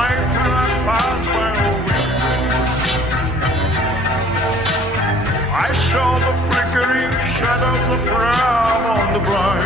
light cannot pass my window. I saw the flickering shadows of ram on the blind.